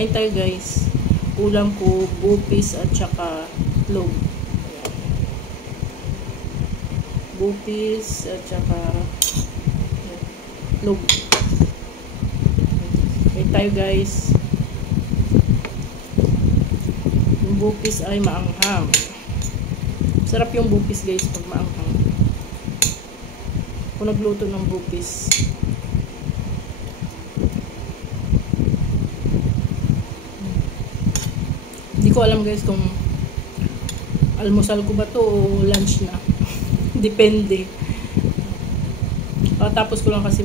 Kain tayo guys. Ulam ko, bupis at saka log. Bupis at saka log. Kain tayo guys. Yung bupis ay maanghang. Sarap yung bupis guys pag maanghang. Kung nagluto ng bupis. Hindi ko alam guys kung almusal ko ba to o lunch na. Depende. Tapos ko lang kasi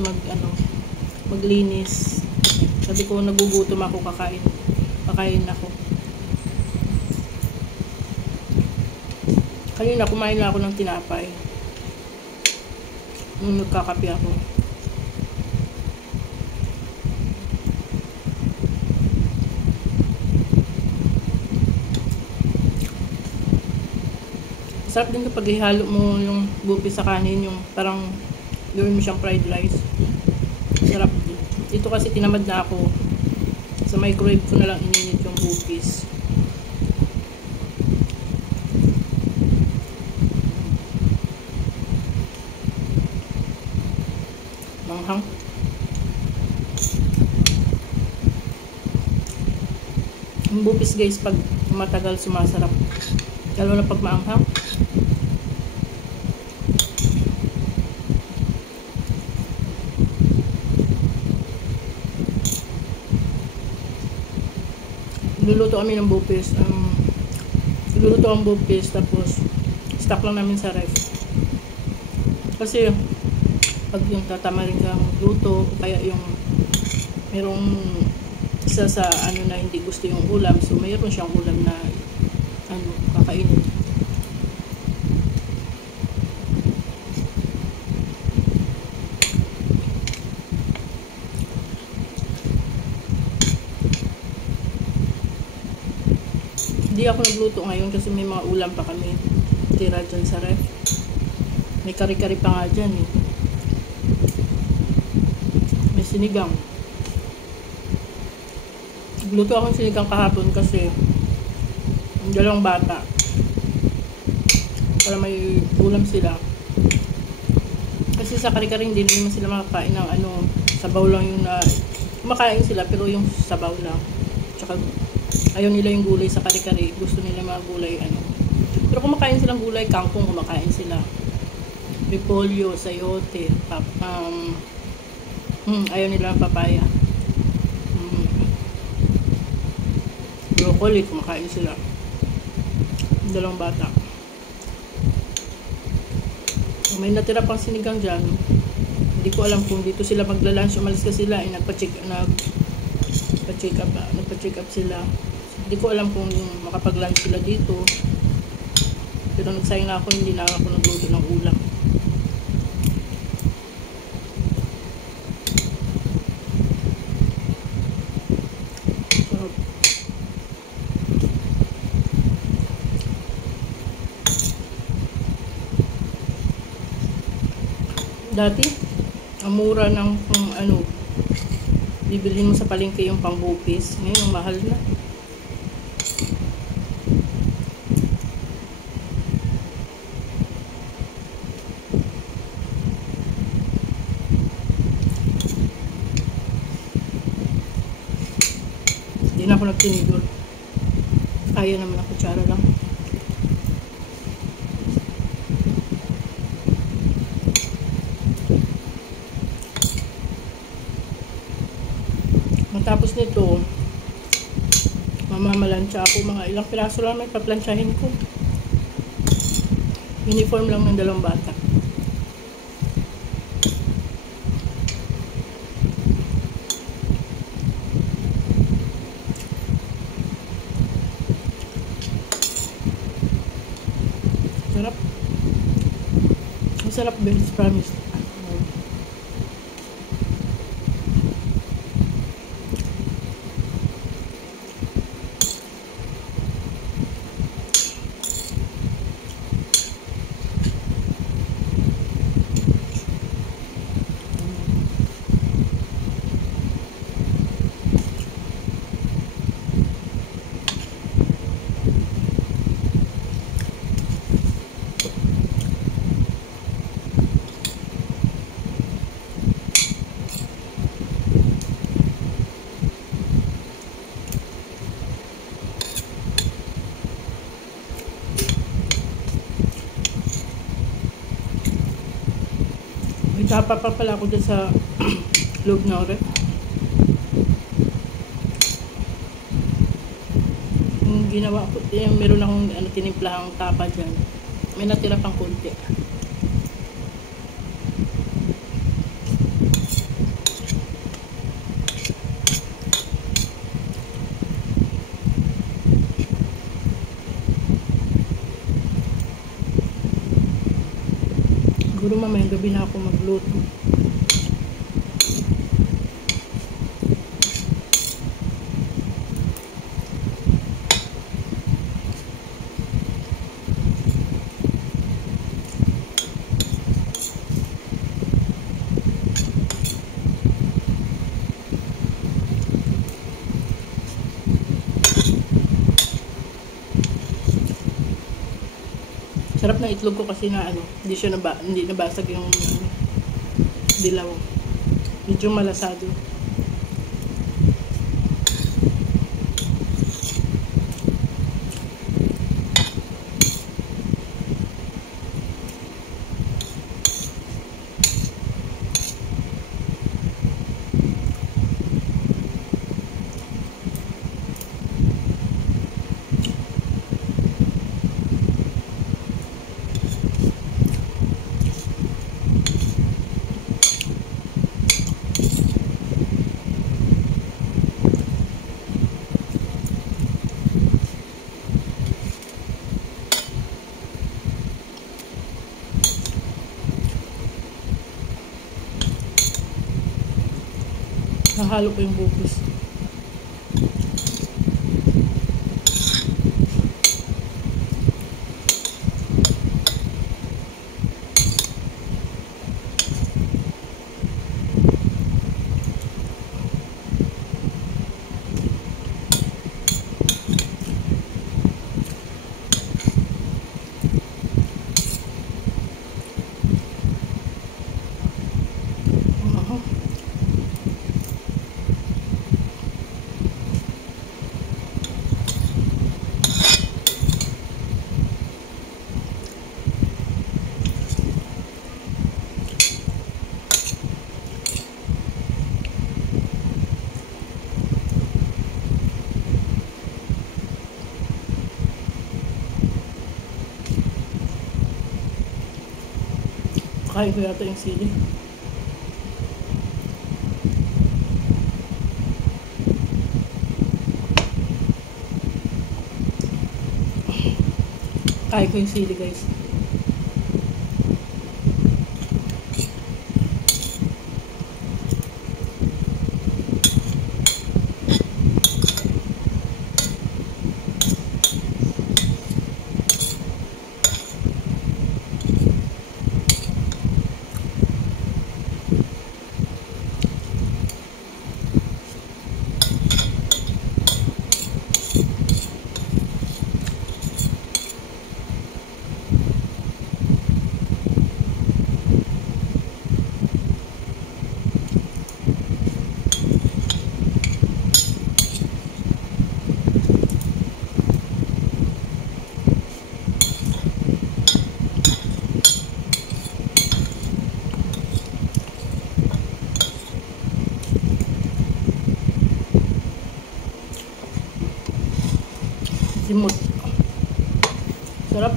maglinis. Sabi ko nagugutom ako, kakain ako. Kanina kumain na ako ng tinapay. Nung nagkakape ako. Sarap din kapag ihalo mo yung bupis sa kanin, yung parang gawin mo siyang fried rice. Sarap din. Ito kasi tinamad na ako. Sa microwave ko na lang ininit yung bupis. Manghang. Yung bupis guys, pag matagal sumasarap. Lalo na pag maanghang. Luluto kami ng bupis. Luluto ang bupis tapos stock lang namin sa ref. Kasi pag yung tatamarin ka magluto, kaya yung merong isa sa na hindi gusto yung ulam, so mayroon siyang ulam na kakainin. Hindi ako nagluto ngayon kasi may mga ulam pa kami tira dyan sa ref. May kari-kari pa nga dyan eh. May sinigang. Nagluto akong sinigang kahapon kasi ang dalawang bata para may ulam sila. Kasi sa kari-kari hindi naman sila makakain ng sabaw lang yung kumakain sila pero yung sabaw lang. Tsaka ayaw nila yung gulay sa kari-kari. Gusto nila mga gulay Pero kumakain silang gulay, kangkong kumakain sila. Repolyo, sayote, ayaw nila ng papaya. Broccoli, kumakain sila. Dalawang bata. So, may natira pang sinigang dyan. Hindi ko alam kung dito sila magla-lunch. Umalis ka sila, nagpa-check up sila. Hindi ko alam kung makapag-lunch sila dito. Pero nagsayang na ako, hindi na ako nagluto ng ulam. So, dati, ang mura ng bibilhin mo sa palengke yung pangbupis. Ngayon, ang mahal na. Hindi na ako nagtinidor. Kaya naman ang kutsara lang. Matapos nito, mamamalansya ako. Mga ilang piraso lang may paplansyahin ko. Uniform lang ng dalawang bata. Sarap. Ang sarap, Ben's promise. Tapa pa pala ako dun sa loob na ref. Yung ginawa ko, meron akong tinimplahang tapa dyan. May natira pang konti. Siguro mamayang gabi na ako magluto. Sarap na itlog ko kasi na hindi nabasag yung dilaw. Medyo malasado. Nahalo ko yung bukus. Kain ko yata yung sili. Kain ko yung sili, guys. Simot. Sarap.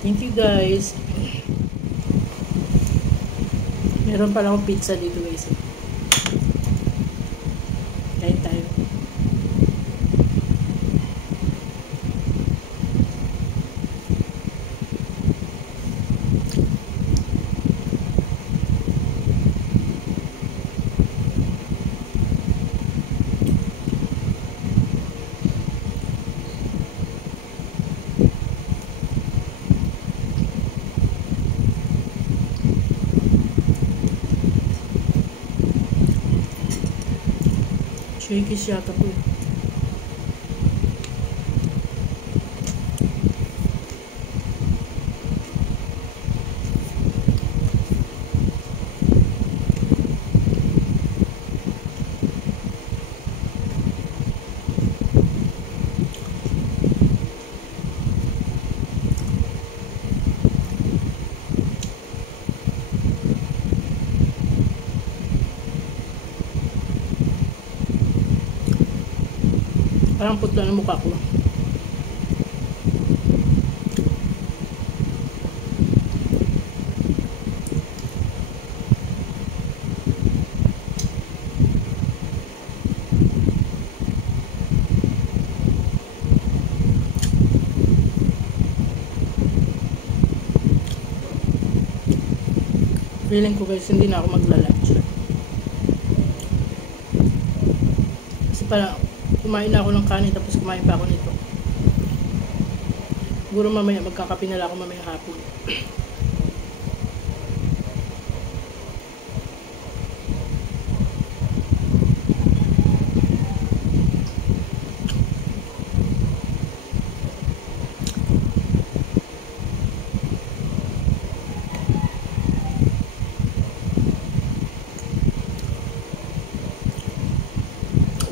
Thank you, guys. Meron pala akong pizza dito, guys. Kain tayo. Shakey's yata po. Parang putla ng mukha ko. Feeling ko guys, hindi na ako magla-lunch. Kasi parang kumain na ako ng kanin tapos kumain pa ako nito. Siguro mamaya magkakape na lang ako mamaya hapon.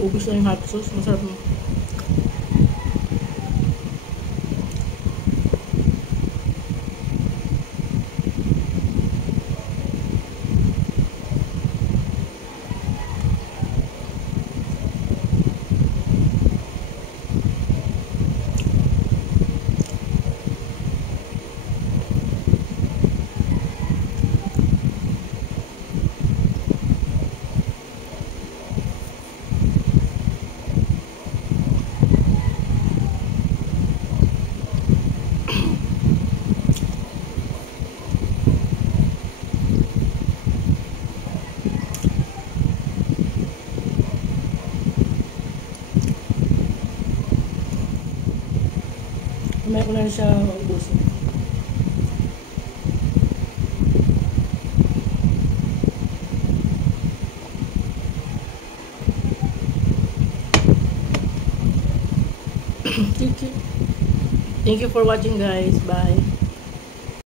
Ubus na yung hot sauce. Masarap mo. Mamaya ko na rin siya ubusin. Thank you for watching guys. Bye.